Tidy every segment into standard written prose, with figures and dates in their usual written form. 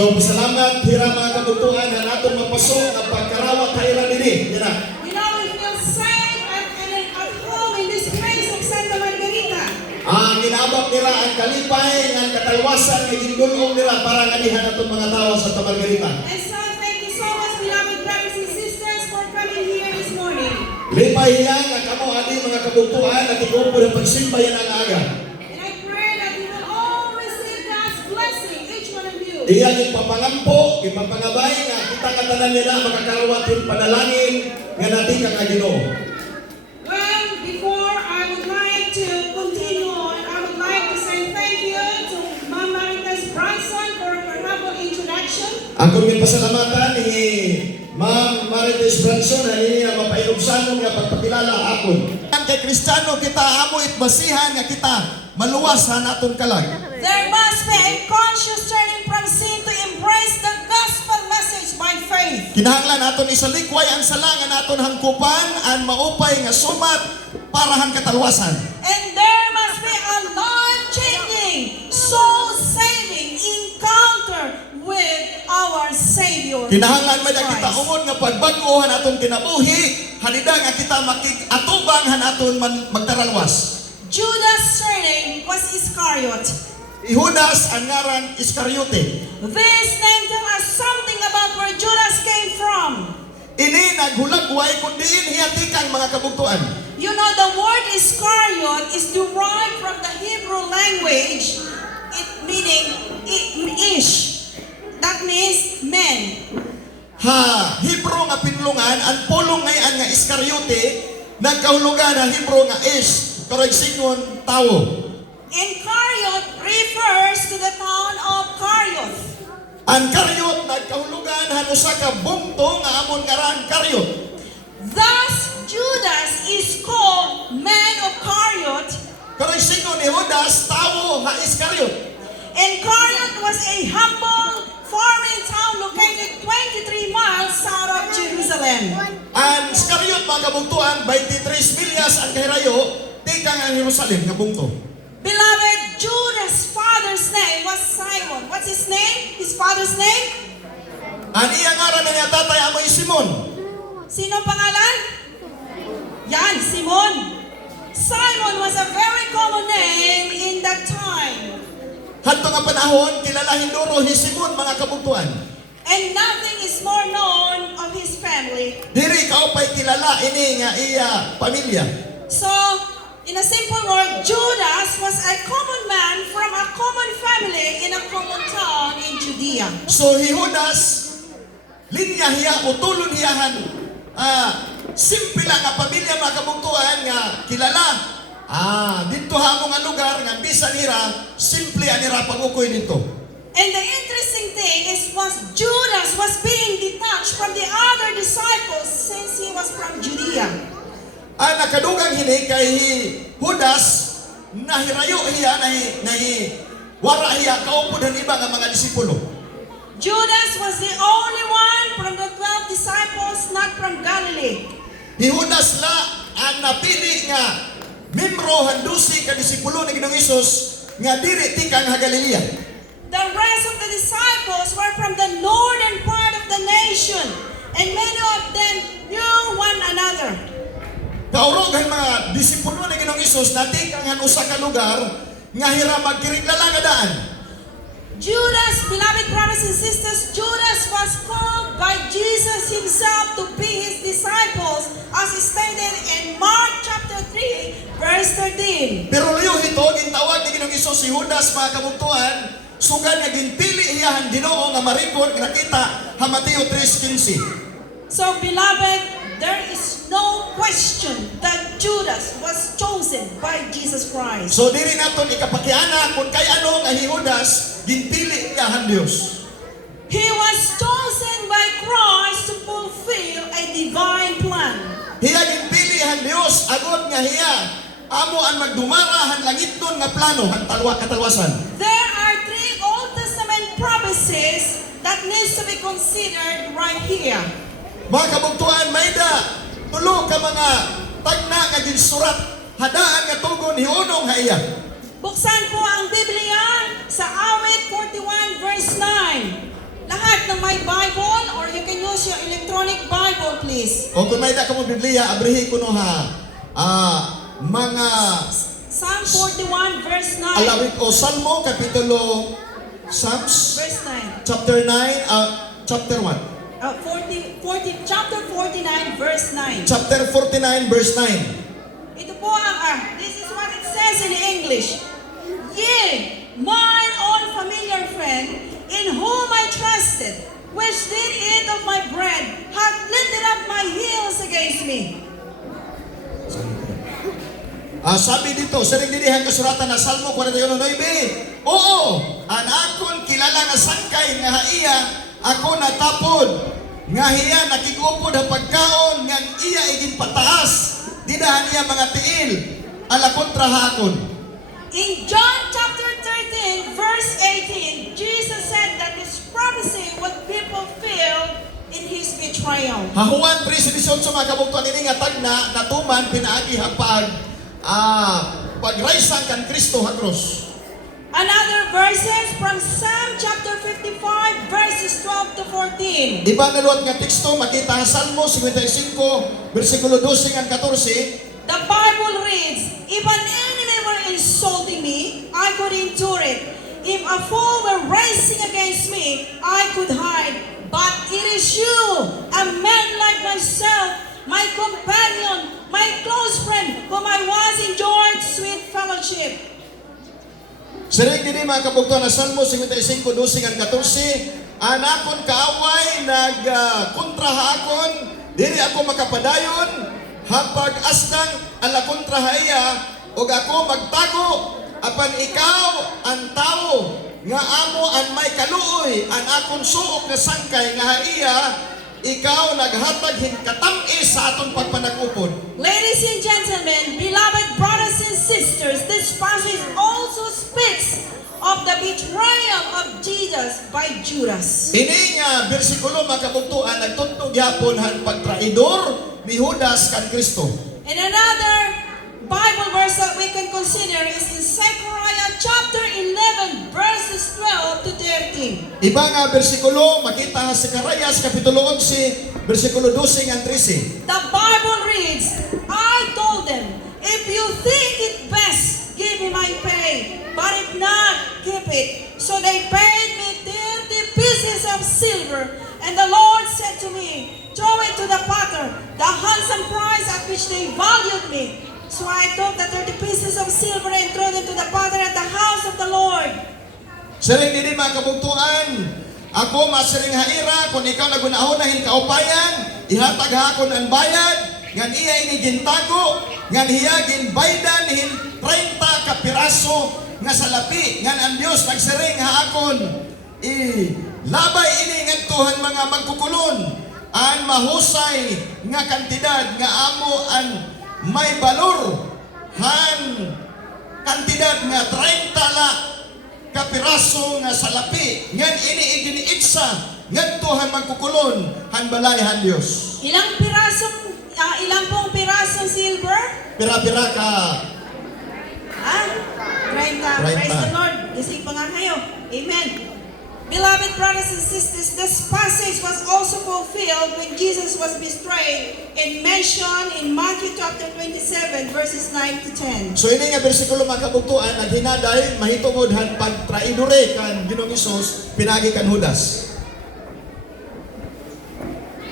So, salamat hira mga kabugtuan na natong mapasok ang pagkarawat haira dili. Yan na. You know, we feel safe and at home in this place of Santa Margarita. Ang ginabak nila ang kalipay, ang katalwasan, ang gindulong nila para ganihan natong mga tao sa Santa Margarita. And so, thank you so much, beloved brothers and sisters, for coming here this morning. Lipay yan ang kamo adi mga kabugtuan at ikupo ng pagsimba yan ang aga. And I pray that you will all receive God's blessing, each one of you. Iyang ipapangampo, ipapangabay nga kita katanan nila makakarawatin panalangin nga natin kang Ginoo. Well, before I would like to continue on, I would like to say thank you to Ma'am Maritas Bronson for her humble introduction. Ako may pasalamatan ni Ma'am Marites Branson na niya mapaiubsanon nga pagpakilala akon. Ang kay Kristiyano kita amo itbasihan nga kita maluwas sa naton kalag. There must be a conscious turning from sin to embrace the gospel message by faith. Kinahanglan naton isalikway ang sala nga naton hangkupan ang maupay nga sumat para han katalwasan. And there must be a life-changing, soul-saving encounter with our Savior. Kinahanglan man kita Christ. umon nga pagbag-ohan aton kinabuhi, hanida nga kita makikatubang han aton magtaralwas. Judas' surname was Iscariot. Judas ang ngaran Iscariote. This name tells us something about where Judas came from. Ini naghulagway kundi hiyatikan mga kabugtuan. You know, the word Iscariot is derived from the Hebrew language, meaning ish. That means men. Hebro nga pinlungan, ang pulong ngayon nga Iscariote, nagkahulugan na Hebro nga ish, karag singon tao. And Cariot refers to the town of Carioth. Ang Karyot, nagkahulugan, hanusa ka bungto nga amon ngaran Karyot. Thus, Judas is called man of Cariot, Karag singon ni Judas, tao nga Iscariot. and Cariot was a humble farming town located 23 miles south of Jerusalem. Ang Iscariot, mga kabugtuan, 23 milyas ang kahirayo, tika nga Jerusalem nga bungto. Beloved, Judas' father's name was Simon. What's his name? His father's name? Ang iyang ngaran na niya tatay amoy Simon. Sino pangalan? Yan, Simon. Simon was a very common name in that time. Hadto nga panahon, kilala hinduro ni Simon, mga kabugtuan. And nothing is more known of his family. Diri ka pa'y kilala ini nga iya pamilya. So, in a simple word, Judas was a common man from a common family in a common town in Judea. So Judas, linya hiya o tulon hiyahan, simple lang nga pamilya mga kabugtuan nga kilala. Dito hamong nga lugar nga bisan nira, simple anira pagukoy dito. And the interesting thing is Judas was being detached from the other disciples since he was from Judea. Ang nakadugang hini kay Judas, nahirayo hiya, wara hiya, kaupod ang iba nga mga disipulo. Judas was the only one from the 12 disciples not from Galilee. Judas la ang napili nga membro handusi ka disipulo ni Ginoong Hesus nga diri tikang ha Galilea. The rest of the disciples were from the northern part of the nation, and many of them knew one another. Kaurog ang mga disipulo ni Ginoong Hesus na tikang han usa ka lugar nga hira magkiriglala nga daan. Judas, beloved brothers and sisters, Judas was called by Jesus himself to be his disciples as stated in Mark chapter 3 verse 13. Pero layo ito, gintawag ni Ginoong Hesus si Judas mga kabugtuan, sugan nga ginpili iyahan Ginoo nga marikon nga nakita ha Mateo 3:15. So beloved, there is no question that Judas was chosen by Jesus Christ. So diri naton ikapakiana kung kay ano nga Judas ginpili iyahan Dios. He was chosen by Christ to fulfill a divine plan. Hiya ginpili han Dios agod nga hiya amo ang magdumara han langitnon nga plano han katalwasan. There are 3 Old Testament promises that needs to be considered right here. Mga kabugtuan, may da tulo ka mga tagna nga ginsurat hadaan nga tugon hiunong ha iya. Buksan po ang Biblia sa awit 41 verse 9. my Bible or you can use your electronic Bible, please. O kung may da ka mo Biblia, abrihi ko no ha. Mga Psalm 41, verse 9. alawit o Salmo, kapitulo Psalms, Verse 9. chapter 9, chapter 1. Chapter 49, verse 9. Chapter 49, verse 9. Ito po ang, this is what it says in English. Yea, mine own familiar friend, in whom I trusted, which did eat of my bread, hath lifted up my heels against me. Sabi dito, sa nagdidihang kasuratan na Salmo 41:9, oo, ang akon kilala nga sangkay nga haiya, ako natapod, nga hiya nakigupod ang pagkaon, nga iya iging pataas, didahan niya mga tiil, ala kontra hakon. In John chapter 13, verse 18, Jesus said that this prophecy would be fulfilled in His betrayal. Hahuan 3:18 mga kabuktuan ini nga tagna natuman pinaagi hapag pagraisang kan Kristo ha krus. Another verses from Psalm chapter 55, verses 12 to 14. Iba na luwat nga teksto makita sa Salmo 55 bersikulo 12 hanggang 14. The Bible reads, if an enemy were insulting me, I could endure it. If a foe were racing against me, I could hide. But it is you, a man like myself, my companion, my close friend, whom I once enjoyed sweet fellowship. Siring din mga kabuktuan na Salmo 55, 12 hanggang 14, anakon kaaway kontra hakon, diri ako makapadayon, hapag asdang ala kontra haya, og ako magtago, apan ikaw ang tao, nga amo ang may kaluoy, ang akon suok nga sangkay nga haiya, ikaw naghatag hinkatang-is sa aton pagpanag-upod. Ladies and gentlemen, beloved brothers and sisters, this passage also speaks of the betrayal of Jesus by Judas. Ini nga bersikulo makabuktuan nagtutnog yapon han pagtraidor ni Judas kan Kristo. And another Bible verse that we can consider is in Zechariah chapter 11 verses 12 to 13. Iba nga bersikulo makita sa Zacarias kapitulo 11 bersikulo 12 hanggang 13. The Bible reads, I told them, if you think it best, give me my pay, but if not, keep it. So they paid me 30 pieces of silver, and the Lord said to me, throw it to the potter, the handsome price at which they valued me. So I took the 30 pieces of silver and threw them to the potter at the house of the Lord. Siring din mga kabuktuan, ako masiring haira kung ikaw nagunahunahin kaupayan, ihatag hakon ang bayad, ngan iya ini gintago, ngan hiya ginbaydan hin 30 ka piraso nga salapi, ngan ang Dios nagsiring haakon. Labay ini ngadtuhan mga magkukulon, ang mahusay nga kantidad nga amo ang may balor han kantidad nga 30 la kapiraso nga salapi ngan ini iginiiksa ngadto han magkukulon han balay han Dios. Ilang pong pirasong silver? Pira-pira ka 30. Praise the Lord. Gising pa nga kayo. Amen. Beloved brothers and sisters, this passage was also fulfilled when Jesus was betrayed and mentioned in Matthew chapter 27 verses 9 to 10. So ini nga bersikulo mga kabuktuan naghinaday mahitungod han pagtraidore kan Ginoong Hesus pinagi kan Judas.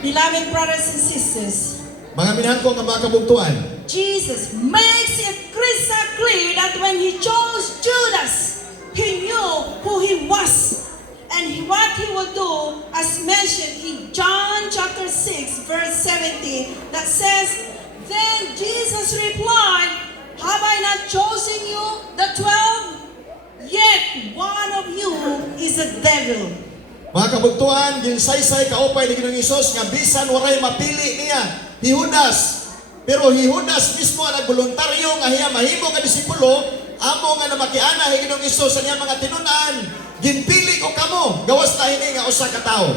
Beloved brothers and sisters, Mga minahal ko nga mga kabuktuan, Jesus makes it crystal clear that when He chose Judas, He knew who he was and what He would do, as mentioned in John chapter 6 verse 17, that says, then Jesus replied, have I not chosen you, the 12? Yet one of you is a devil. mga kabuktuan, ginsaysay kaupay ni Ginoong Hesus nga bisan waray mapili niya ni Judas. Pero si Judas mismo ang nagboluntaryo nga hiya mahimo nga disipulo, amo nga namakiana ni Ginoong Hesus sa niya mga tinunan, ginpili ko kamo, gawas na hini nga usa ka tawo.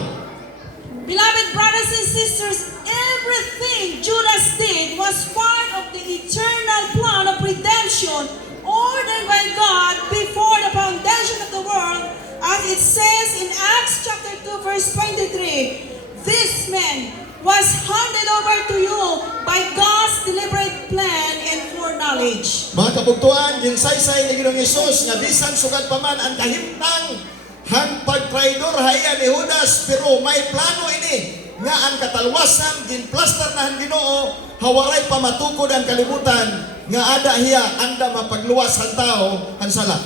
Beloved brothers and sisters, everything Judas did was part of the eternal plan of redemption ordered by God before the foundation of the world, as it says in Acts chapter 2 verse 23, this man was handed over to you by God's deliberate plan and foreknowledge. Mga kabugtuan, yung saysay ni Ginoong Hesus nga bisan sugad pa man ang kahimtang hang pagtraidor haya ni Judas, pero may plano ini nga ang katalwasan ginplaster na ang Ginoo hawaray pa matukod ang kalibutan nga ada hiya anda mapagluwas ang tao ang sala.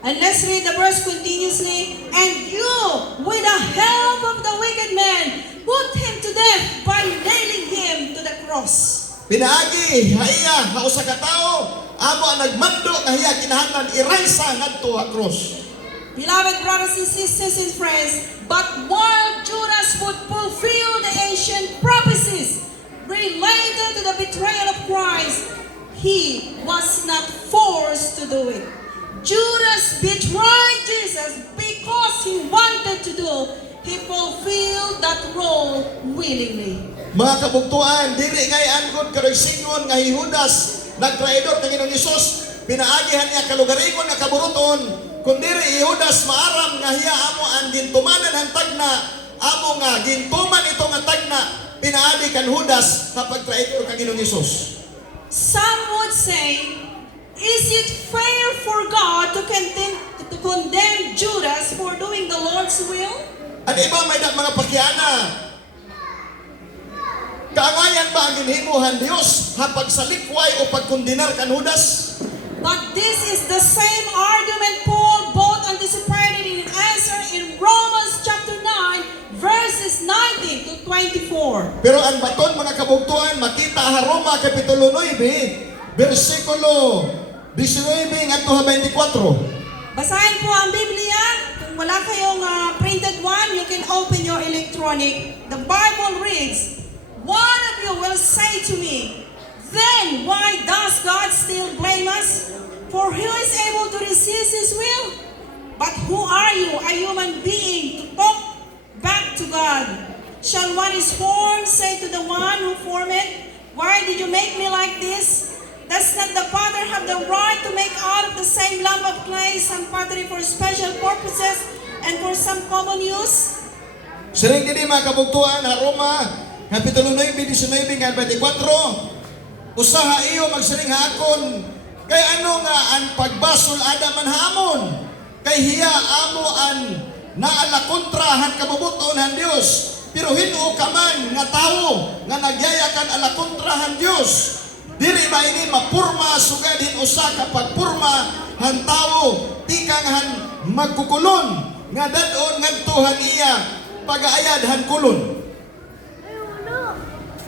And let's read the verse continuously. And you, with the help of the wicked man, put him to death by nailing him to the cross. Pinaagi haya hausa ka tao amo ang nagmando nga hiya kinahanglan iraysa ngadto a cross. Beloved brothers and sisters and friends, but while Judas would fulfill the ancient prophecies related to the betrayal of Christ, he was not forced to do it. Judas betrayed Jesus because he wanted to do. He fulfilled that role willingly. Mga kabugtuan, dili ngay angkod karoy singon nga si Judas nagtraidor kang Ginoong Hesus, pinaagihan niya kalugaringon nga kaburuton, kundiri Judas maaram nga hiya amo ang gintumanan ang tagna, amo nga gintuman ito nga tagna, pinaagi kan Judas kapag traidor kang Ginoong Hesus. Some would say, is it fair for God to condemn Judas for doing the Lord's will? Ano iba may mga pakyana? Kaangayan ba ang ginhimuhan Dios hapag sa likway o pagkundinar kan Judas? But this is the same argument Paul both anticipated in answer in Romans chapter 9 verses 19 to 24. Pero ang baton mga kabugtuan makita sa Roma kapitulo 9 versikulo 19 ngadto 24. Basahin po ang Biblia. Kung wala kayong printed one, you can open your electronic. The Bible reads, one of you will say to me, then why does God still blame us? For who is able to resist His will? But who are you, a human being, to talk back to God? Shall what is formed say to the one who formed it, why did you make me like this? Does not the Father have the right to make out of the same lump of clay some pottery for special purposes and for some common use? Siring din mga kabugtuan sa Roma kapitulo 9 19 nga 24. Usaha iyo magsiring hakon kay ano nga ang pagbasol ada man hamon kay hiya amo an naala kontrahan kabubuton han Dios, pero hinuo ka man nga tawo nga nagyaya kan ala kontrahan Dios. Dili ba ini mapurma sugadin usa ka pagpurma han tawo tikang han magkukulon nga dadon ngadtuhan iya pagaayad han kulon.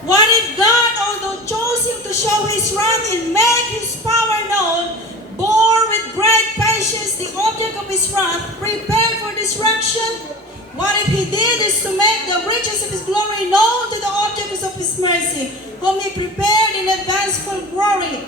What if God, although chose him to show his wrath and make his power known, bore with great patience the object of his wrath, prepared for destruction? What if he did this to make the riches of his glory known to the objects of his mercy, whom he prepared in advance for glory,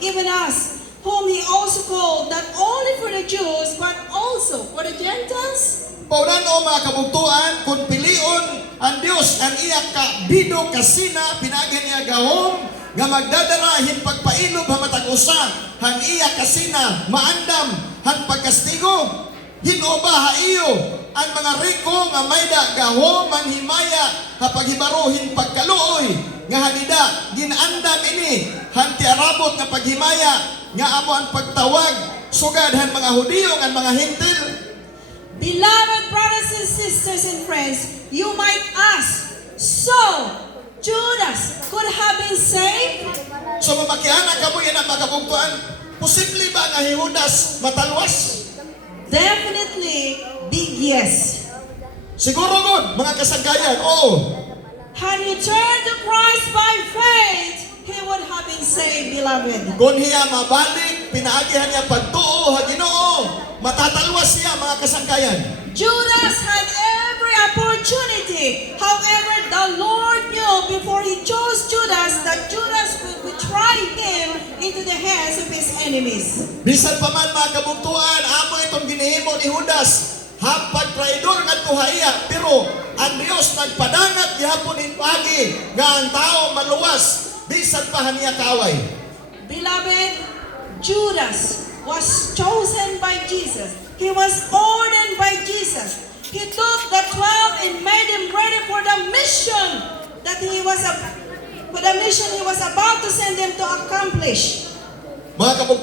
even us, whom he also called, not only for the Jews, but also for the Gentiles? Paunan o mga kabugtuan, kung pilion ang Dios ang iya ka bido kasina pinagi niya gahom nga magdadarahin pagpailob hamatag usa hang iya kasina maandam hang pagkastigo. Hino ba ha iyo ang mga riko nga mayda gahom man himaya hapaghibaruhin pagkaluoy nga hadida ginandam ini hang tiarabot nga paghimaya nga amo ang pagtawag sugad han mga Hudiyo ang mga Hentil. Beloved brothers and sisters and friends, you might ask, so Judas could have been saved? So mamakiana ka mo yan ang makabugtuan, posible ba nga si Judas matalwas? Definitely big yes. Siguro good, mga kasangkayan, oo. Had he turned to Christ by faith, he would have been saved, beloved. Kung hiya mabalik, pinaagihan niya pagtuo, Ginoo, matatalwas siya mga kasangkayan. Judas had every opportunity. However, the Lord knew before he chose Judas that Judas would betray him into the hands of his enemies. Bisan pa man mga kabugtuan, amo itong ginihimo ni Judas, hapag traidor nga tuhaya, pero ang Dios nagpadangat gihapon in pagi nga ang tao maluwas, bisan pa niya kaway. Beloved, Judas was chosen by Jesus. He was ordained by Jesus. that for the mission he was about to send them to accomplish. Mga kabugtuan,